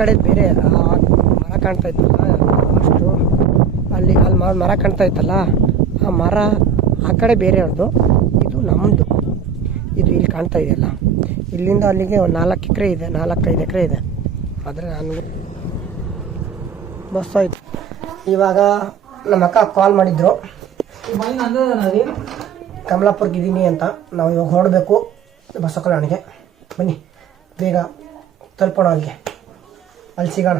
ಕಡೆ ಬೇರೆ ಮರ ಕಾಣ್ತಾ ಇತ್ತಲ್ಲ ಅಷ್ಟು ಅಲ್ಲಿ ಮರ ಕಾಣ್ತಾ ಇತ್ತಲ್ಲ ಆ ಮರ ಆ ಕಡೆ ಬೇರೆ ಅವ್ರದ್ದು, ಇದು ನಮ್ಮದು. ಇದು ಇಲ್ಲಿ ಕಾಣ್ತಾ ಇದೆಯಲ್ಲ, ಇಲ್ಲಿಂದ ಅಲ್ಲಿಗೆ ಒಂದು 4 ಎಕರೆ ಇದೆ, 4-5 ಎಕರೆ ಇದೆ. ಆದರೆ ನನಗೆ ಬಸ್ ಆಯಿತು. ಇವಾಗ ನಮ್ಮ ಅಕ್ಕ ಕಾಲ್ ಮಾಡಿದ್ರು, ಕಮಲಾಪುರಕ್ಕೆ ಇದ್ದೀನಿ ಅಂತ. ನಾವು ಇವಾಗ ಹೊರಡಬೇಕು ಬಸವಕಲ್ಯಾಣಿಗೆ. ಬನ್ನಿ ಬೇಗ ತಲುಪೋಣ ಅಲ್ಲಿಗೆ, ಅಲ್ಲಿ ಸಿಗೋಣ.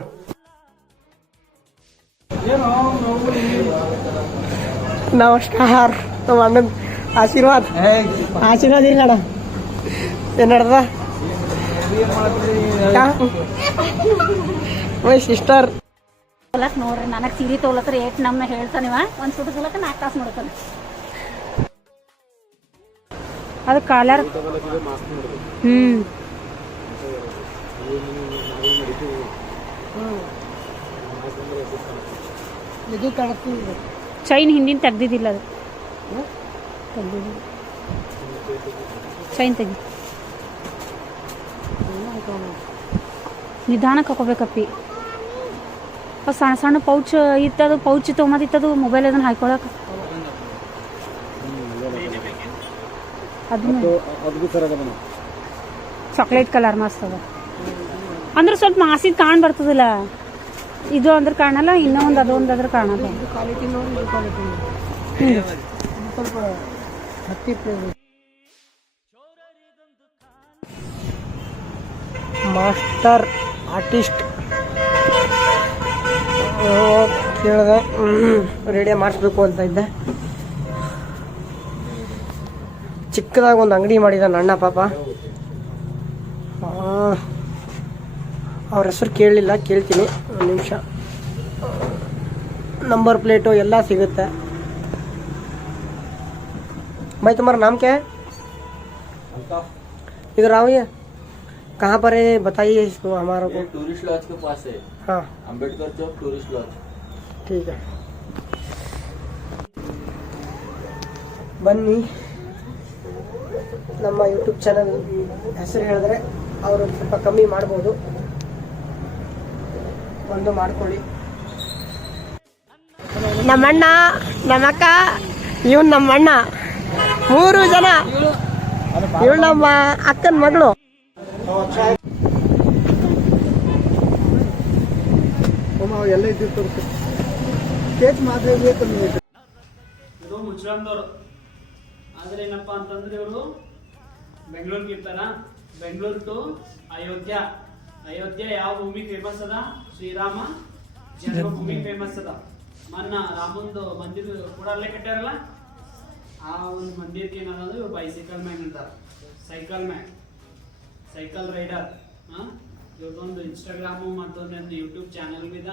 ನಮಸ್ಕಾರ. ನಮ್ಮ ಅಣ್ಣನ ಆಶೀರ್ವಾದ ಇಲ್ಲ ಅಣ್ಣ. ಏನು ನಡ್ದ ವೈ ಸಿಸ್ಟರ್? ನೋಡ್ರಿ ನನಗೆ ಸೀರೆ ತೊಗೊಳತ್ರ ಏಟ್ ನಮ್ಮನ್ನ ಹೇಳ್ತಾನಿವ. ಒಂದು ಸುಟ್ಟು ತೊಗೊಳಕ 4 ತಾಸು ಮಾಡ್ತಾನೆ. ಅದು ಕಾಲರ್ ಚೈನ್ ಹಿಂದಿನ ತೆಗ್ದಿದ್ದಿಲ್ಲ, ಅದು ತೆಗ್ದಿದ್ದಿಲ್ಲ. ಚೈನ್ ತೆಗಿ, ನಿಧಾನಕ್ಕೆ ಹಾಕೋಬೇಕಪ್ಪಿ. ಸಣ್ಣ ಸಣ್ಣ ಪೌಚ್ ಇತ್ತದು, ಪೌಚ್ ತೊಗೊಂಬತ್ತಿತ್ತದು ಮೊಬೈಲ್ ಅದನ್ನು ಹಾಕೊಳಕ್ಕೆ. ಅದನ್ನು ಚಾಕ್ಲೇಟ್ ಕಲರ್ ಮಸ್ತ್ ಅದ. ಅಂದ್ರೆ ಸ್ವಲ್ಪ ಮಾಸಿದ ಕಾಣ್ ಬರ್ತದಿಲ್ಲ, ಇದು ಅಂದ್ರೆ ಕಾಣಲ್ಲ, ಇನ್ನೊಂದು ಅದೊಂದು ಅದ್ರ ಕಾಣಲ್ಲ. ಮಾಸ್ಟರ್ ಆರ್ಟಿಸ್ಟ್ ಕೇಳಿದೆ, ರೇಡಿಯೋ ಮಾಡಿಸ್ಬೇಕು ಅಂತ ಇದ್ದೆ. ಚಿಕ್ಕದಾಗಿ ಒಂದು ಅಂಗಡಿ ಮಾಡಿದ ನನ್ನ ಪಾಪ. ಅವ್ರ ಹೆಸರು ಕೇಳಲಿಲ್ಲ, ಕೇಳ್ತೀನಿ ಒಂದು ನಿಮಿಷ. ನಂಬರ್ ಪ್ಲೇಟು ಎಲ್ಲ ಸಿಗುತ್ತೆ. भाई तुम्हारा नाम क्या है? इधर आओ, ये कहाँ पर है बताइए इसको हमारा को. टूरिस्ट लॉज के पास है. हाँ, अंबेडकर चौक टूरिस्ट लॉज. ठीक है. ಬನ್ನಿ, ನಮ್ಮ ಯೂಟ್ಯೂಬ್ ಚಾನಲ್ ಹೆಸರು ಹೇಳಿದ್ರೆ ಅವರು ಸ್ವಲ್ಪ ಕಮ್ಮಿ ಮಾಡ್ಬೋದು, ಒಂದು ಮಾಡ್ಕೊಳ್ಳಿ. ನಮ್ಮಣ್ಣ, ನಮ್ಮಕ್ಕ, ಇವನು ನಮ್ಮಣ್ಣ, 3 ಜನ. ಇವಳು ನಮ್ಮ ಅಕ್ಕನ ಮಗಳು. ಎಲ್ಲ ಇದ್ದಿತ್ತು ಮುಚ್ಚಿದವರು. ಆದ್ರೆ ಏನಪ್ಪ ಅಂತಂದ್ರೆ ಇವರು ಬೆಂಗಳೂರಿಗೆ ಇರ್ತಾರ. ಬೆಂಗಳೂರು ಟು ಅಯೋಧ್ಯ. ಅಯೋಧ್ಯ ಯಾವ ಭೂಮಿ ಫೇಮಸ್ ಅದ? ಶ್ರೀರಾಮ ಜನ್ಮಭೂಮಿ ಫೇಮಸ್ ಅದ. ಮೊನ್ನ ರಾಮಂದು ಮಂದಿರ ಕೂಡ ಅಲ್ಲೇ ಕಟ್ಟಾರಲ್ಲ, ಆ ಒಂದು ಮಂದಿರಕ್ಕೆ ಏನಂದ್ರೆ ಇವ್ರು ಬೈಸೈಕಲ್ ಮ್ಯಾನ್ ಅಂತಾರ. Cycle rider. ಇವ್ರದೊಂದು ಇನ್ಸ್ಟಾಗ್ರಾಮು ಮತ್ತೊಂದು ಯೂಟ್ಯೂಬ್ ಚಾನಲ್ ಬಿದ.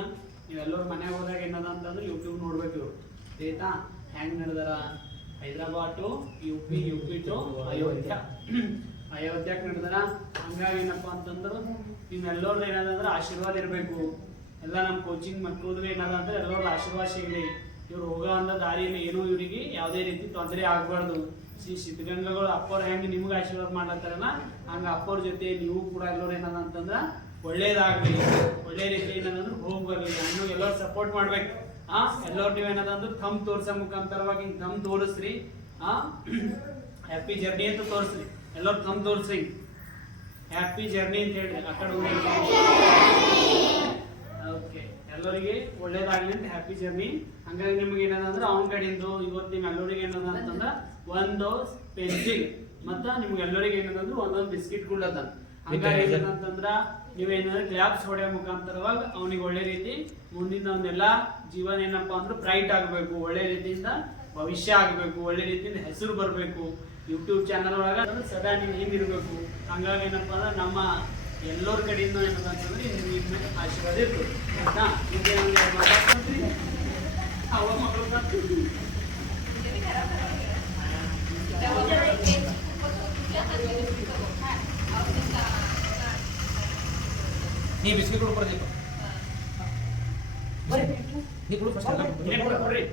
ನೀವೆಲ್ಲರೂ ಮನೆಗೆ ಹೋದಾಗ ಏನದ ಅಂತಂದ್ರೆ ಯೂಟ್ಯೂಬ್ ನೋಡ್ಬೇಕು ಇವ್ರು, ಆಯ್ತಾ? ಹೆಂಗ್ ನಡೆದಾರ ಹೈದರಾಬಾದ್ ಟು ಯುಪಿ ಟು ಅಯೋಧ್ಯಕ್ಕೆ ನಡೆದಾರ. ಹಂಗಾಗಿ ಏನಪ್ಪ ಅಂತಂದ್ರೆ ನಿಮ್ಮೆಲ್ಲರದ್ದು ಏನದಂದ್ರೆ ಆಶೀರ್ವಾದ ಇರಬೇಕು. ಎಲ್ಲ ನಮ್ಮ ಕೋಚಿಂಗ್ ಮಕ್ಕಳು ಏನದ ಅಂದ್ರೆ ಎಲ್ಲರದ್ದು ಆಶೀರ್ವಾದ ಸಿಗಲಿ. ಇವ್ರು ಹೋಗೋ ಅಂದ ದಾರಿಯಲ್ಲಿ ಏನೋ ಇವರಿಗೆ ಯಾವುದೇ ರೀತಿ ತೊಂದರೆ ಆಗಬಾರ್ದು. ಸಿದ್ಧಗಂಗಾಗಳು ಅಪ್ಪವ್ರು ಹೆಂಗೆ ನಿಮ್ಗೆ ಆಶೀರ್ವಾದ ಮಾಡ್ಲತ್ತಾರಲ್ಲ, ಹಂಗೆ ಅಪ್ಪವ್ರ ಜೊತೆ ನೀವು ಕೂಡ ಎಲ್ಲರೂ ಏನದ ಅಂತಂದ್ರೆ ಒಳ್ಳೇದಾಗಲಿ, ಒಳ್ಳೆ ರೀತಿ ಏನದಂದ್ರೆ ಹೋಗಿ ಬರಲಿ. ಹಂಗೆ ಎಲ್ಲರೂ ಸಪೋರ್ಟ್ ಮಾಡ್ಬೇಕು. ಎಲ್ಲರೂ ನೀವು ಏನದಂದ್ರೆ ಥಂಬ್ ತೋರ್ಸೋ ಮುಖಾಂತರವಾಗಿ ಹಿಂಗೆ ಥಂಬ್ ತೋರಿಸ್ರಿ. ಹ್ಯಾಪಿ ಜರ್ನಿ ಅಂತ ತೋರಿಸ್ರಿ. ಎಲ್ಲರೂ ಥಂಬ್ ತೋರಿಸ್ರಿ, ಹ್ಯಾಪಿ ಜರ್ನಿ ಅಂತ ಹೇಳ್ರಿ. ಆ ಕಡೆ ಓಕೆ, ಎಲ್ಲರಿಗೆ ಒಳ್ಳೇದಾಗ್ಲಿ ಅಂತ ಹ್ಯಾಪಿ ಜರ್ನಿ. ಹಂಗಾಗಿ ನಿಮ್ಗೆ ಏನದಂದ್ರೆ ಅವನ ಕಡೆಯಿಂದ ಇವತ್ತು ನಿಮ್ ಎಲ್ಲರಿಗೆ ಏನದ ಅಂತಂದ್ರೆ ಒಂದು ಪೆನ್ಸಿಲ್ ಮತ್ತ ನಿಮ್ಗೆ ಎಲ್ಲರಿಗೆ ಏನದಂದ್ರೆ ಒಂದೊಂದು ಬಿಸ್ಕಿಟ್ ಕೊಡ್ಲತ್ತ. ಹಂಗಾಗಿ ಏನಂತಂದ್ರ ನೀವೇನಂದ್ರೆ ಕ್ಲಾಪ್ಸ್ ಹೊಡೆಯೋ ಮುಖಾಂತರವಾಗಿ ಅವನಿಗೆ ಒಳ್ಳೆ ರೀತಿ ಮುಂದಿನ ಒಂದೆಲ್ಲ ಜೀವನ ಏನಪ್ಪಾ ಅಂದ್ರೆ ಬ್ರೈಟ್ ಆಗಬೇಕು, ಒಳ್ಳೆ ರೀತಿಯಿಂದ ಭವಿಷ್ಯ ಆಗಬೇಕು, ಒಳ್ಳೆ ರೀತಿಯಿಂದ ಹೆಸರು ಬರಬೇಕು. ಯೂಟ್ಯೂಬ್ ಚಾನಲ್ ಒಳಗ ಸದಾ ನೀವು ಹಿಂದಿರ್ಬೇಕು. ಹಂಗಾಗಿ ಏನಪ್ಪಾ ಅಂದ್ರೆ ನಮ್ಮ ಎಲ್ಲರ ಕಡೆಯಿಂದ ಏನಂತಂದ್ರೆ ನಿಮ್ಮ ಆಶೀರ್ವಾದ ಇರ್ತದೆ. ಆಯ್ತಾ? ಅವ ಮಕ್ಕಳು ನೀ ಬಿಸ್ಕಿಟ್ ಕೊಡ್ರಿ. ನೀ ಕೊಡು ಫಸ್ಟ್. ಕೊಡ್ರಿ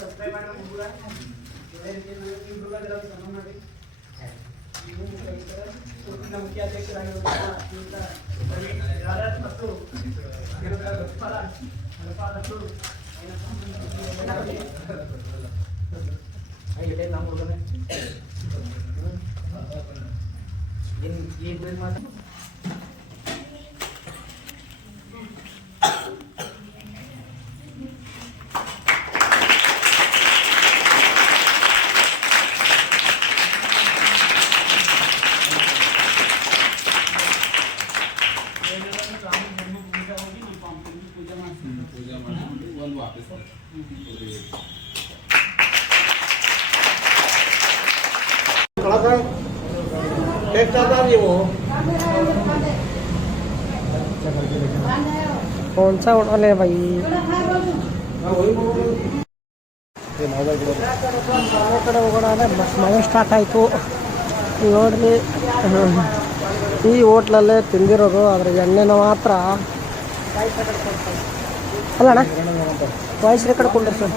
ಸಬ್ಸ್ಕ್ರೈಬ್ ಮಾಡಿ ಮುಖ್ಯ ಅಧ್ಯಕ್ಷರಾಗಿರುವಂತಹ ಮತ್ತು ಪೂಜೆ ಮಾಡಿ ಒಂದು ವಾಪಸ್ ನೀವು कौन सा होटल है भाई? ಮನೆ ಕಡೆ ಹೋಗೋಣ ಅಂದರೆ ಮಳೆ ಸ್ಟಾರ್ಟ್ ಆಯಿತು. ನೋಡ್ರಿ, ಈ ಹೋಟ್ಲಲ್ಲೇ ತಿಂದಿರೋದು, ಅದ್ರ ಎಣ್ಣೆನ ಮಾತ್ರ ಅಲ್ಲ ಅಣ್ಣ, ವಾಯ್ಸ್ ರೆಕಾರ್ಡ್ ಕೊಂಡ್ರಿ ಸರ್.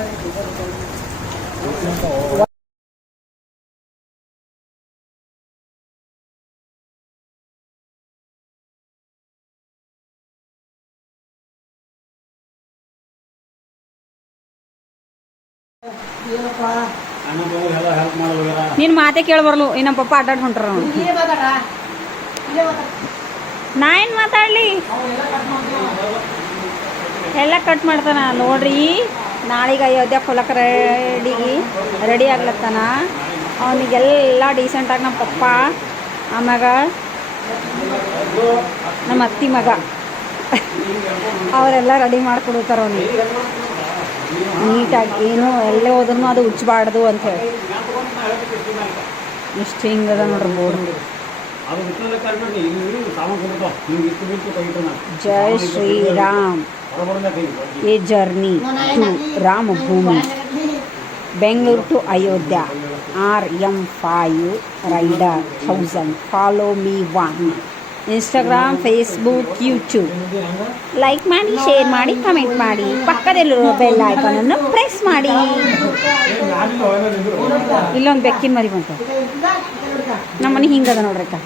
ನಿನ್ ಮಾತೆ ಕೇಳಬರ್ಲು. ನಮ್ಮ ಪಪ್ಪ ಅಡ್ಡಾಡ್ ಹೊಂಟ್ರ. ನಾ ಏನ್ ಮಾತಾಡ್ಲಿ? ಎಲ್ಲ ಕಟ್ ಮಾಡ್ತಾನ ನೋಡ್ರಿ. ನಾಳೆಗೆ ಅಯೋಧ್ಯ ಹೊಲಕ್ಕೆ ರೆಡಿ ಆಗ್ಲತ್ತಾನ. ಅವನಿಗೆಲ್ಲ ಡೀಸೆಂಟಾಗಿ ನಮ್ಮ ಪಪ್ಪ, ಆಮ್ಯಾಗ ನಮ್ಮ ಅತ್ತಿ ಮಗ ಅವರೆಲ್ಲ ರೆಡಿ ಮಾಡಿಕೊಡ್ತಾರ ಅವನಿಗೆ ನೀಟಾಗಿ. ಏನು ಎಲ್ಲೇ ಹೋದ್ರೂ ಅದು ಉಚ್ಚಬಾರ್ದು ಅಂತ ಹೇಳಿ ಇಷ್ಟು ಹಿಂಗದ ನೋಡ್ರಿ ಬೋರ್ಡ್. जय श्री राम. ये journey to Ram Bhumi Bengaluru to Ayodhya RM5 rider 1000. Follow me 1 Instagram, Facebook, YouTube. Like ಮಾಡಿ, ಶೇರ್ ಮಾಡಿ, ಕಮೆಂಟ್ ಮಾಡಿ, ಪಕ್ಕದಲ್ಲಿರುವ ಬೆಲ್ ಐಕಾನ್ ಅನ್ನು ಪ್ರೆಸ್ ಮಾಡಿ. ಇಲ್ಲೊಂದು ಬೆಕ್ಕಿನ ಮರಿ ಬಂತು. ನಮ್ಮ ಮನೆ ಹಿಂಗದ ನೋಡ್ರಿ. ಪಪ್ಪ